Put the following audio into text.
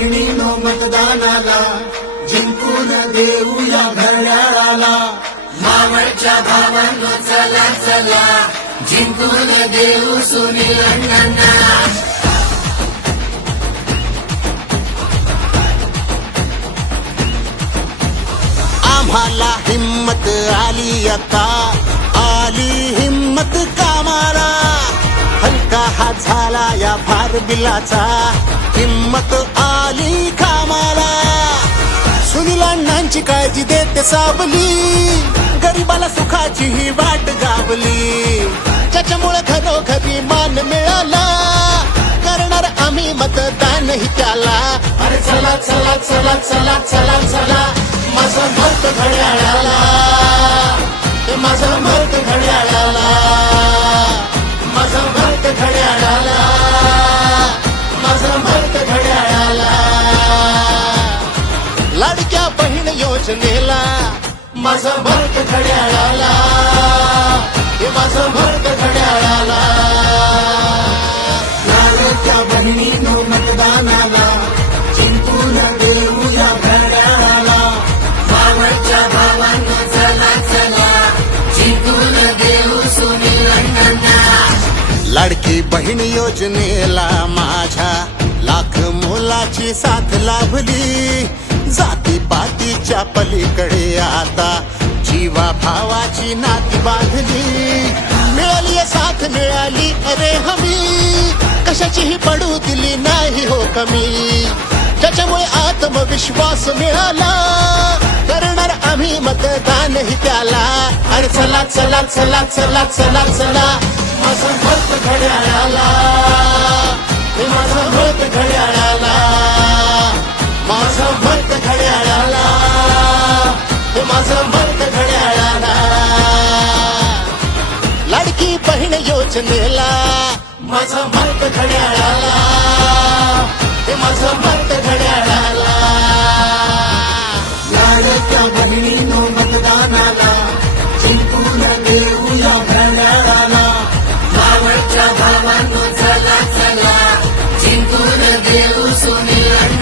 मतदानाला जिंकून देऊया घड्याळाला मावळच्या भावांनो चला चला. जिंकून देऊ सुनील अण्णांना. आम्हाला हिम्मत आली आता. आली हिम्मत कामाला हलका हा झाला या फार बिलाचा. हिम्मत आली कामाला. सुनील अण्णांची काळजी देते साबली गरीबाला सुखाची ही वाट गावली. त्याच्यामुळे खरोखरी मान मिळाला. करणार आम्ही मतदान ही त्याला. अरे चला चला चला चला चला चला. माझा मत घड्याळाला. माझा मत लाडक्या बहीण योजनेला माझा भरक घड्याळाला. हे माझं मत घड्याळाला. लाडक्या बहिणीनो मतदानाला जिंकून देऊया घड्याळाला. मावळच्या भावांना चला चला. जिंकून देऊ सुनील लाडकी बहीण योजनेला माझ्या लाख मोलाची साथ लाभली. पातीच्या पलीकडे आता जीवा भावाची नाती बांधली. मिळाली साथ मिळाली अरे हमी. कशाचीही पडू दिली नाही हो कमी. त्याच्यामुळे आत्मविश्वास मिळाला करणार आम्ही मतदान ही त्याला. अरे चला चला चला चला चला चला. माझं घड्याळाला. रचनेला माझा मत घड्याळाला. हे माझा मत घड्याळाला. लाडक्या बहिणीनो मतदानाला जिंकून देऊया घड्याळाला लाडक्या भावांनो